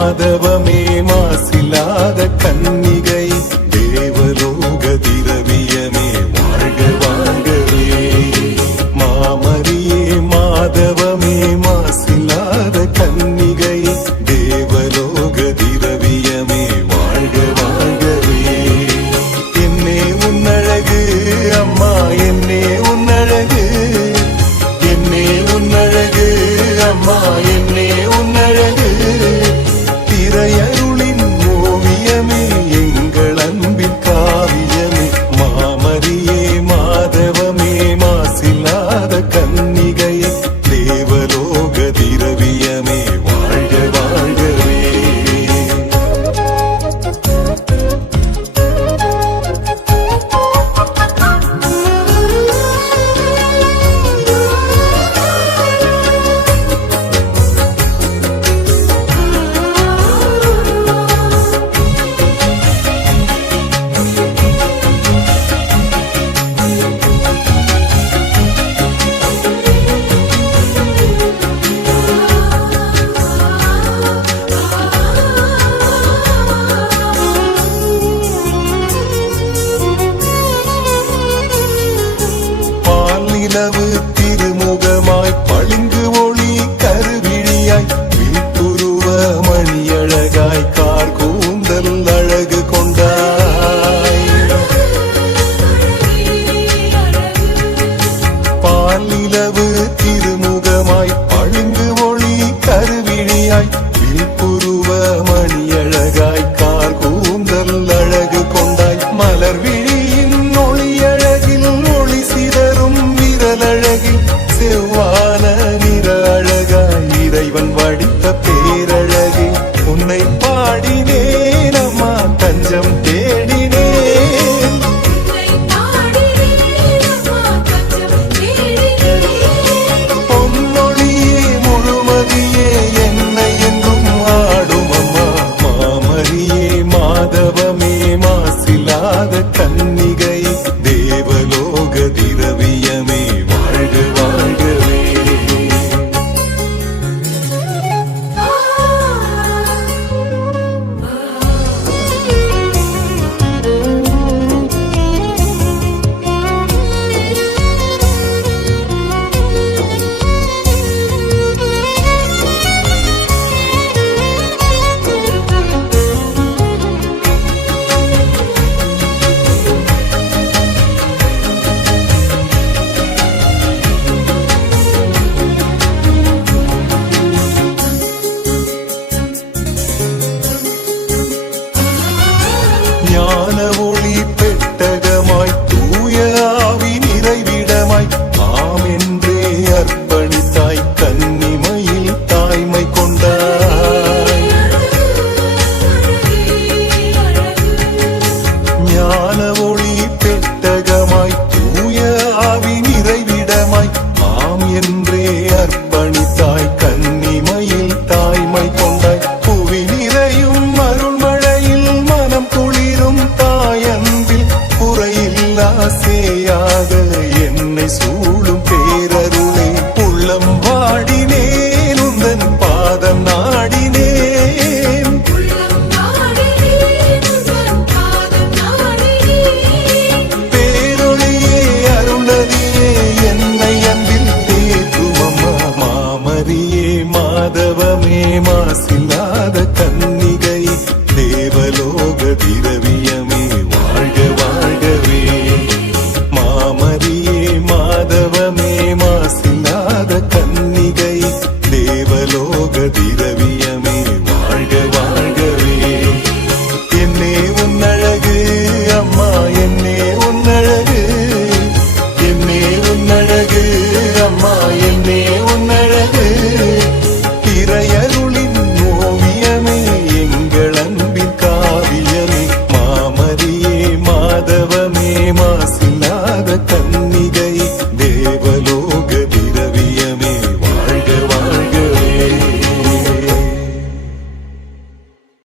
மாதவமே மாசில்லாத கன்னிகை தேவலோக திரவியமே வாழ்க வாழ்கவே. மாமரியே மாதவமே மாசில்லாத கன்னிகை தேவலோக திரவியமே வாழ்க வாழ்கவே. என்னே உன்னழகு அம்மா என்னே உன்னழகு, என்னே உன்னழகு அம்மா என்னே உன்னழகு. திரையருளின் ஓவியமே எங்கள் அன்பின் காவியமே. மாமரியே மாதவமே மாசில்லாத கன்னிகை தேவலோக திரவியமே வாழ்க வாழ்கவே. நிலவு திருமுகமாய் பளிங்கு ஒளி கருவிழியாய் விழிப்புருவ மணியழகாய் கார் கூந்தல் அழகு கொண்டாய். பால் நிலவு திருமுகமாய் பளிங்கு ஒளி கருவிழியாய் விழிப்புருவ மணியழகாய் கார் கூந்தல் அழகு கொண்டாய். மலர் விழியின் ஒளியழகில் ஒளி சிதறும் அழகில் செவ்வான நிற அழகாய் இறைவன் வடித்த பேரழகி. உன்னை பாடினேன் அம்மா தஞ்சம் தேடினேன். பொன்னொழியே முழுமதியே என்னை என்றும் ஆடும் அம்மா. மாமரியே மாதவமே மாசில்லாத கன்னிகை தேவலோக திரவியமே வாழ்க வாழ்கவே. ஞான ஒளி பெட்டகமாய் தூய ஆவி நிறைவிடமாய் ஆம் என்றே அர்ப்பணித்தாய் கன்னிமையில் தாய்மை கொண்டாய். ஞான ஒளி பெட்டகமாய் தூய ஆவி நிறைவிடமாய் ஆம் என்றே அர்ப்பணித்தாய் கன்னிமையில் தாய்மை கொண்டாய். புவி நிறையும் அருள்மழையில் மனம் குளிரும் தாயன்பில் குறையில்லா சேயாக என்னை சூழும் பேரருளே. உள்ளம் வாடினேன் உந்தன் பாதம் நாடினேன். பேரொழியே அருளறியே என்னை அன்பில் தேற்றும் அம்மா. மாமரியே மாதவமே மாசில்லாத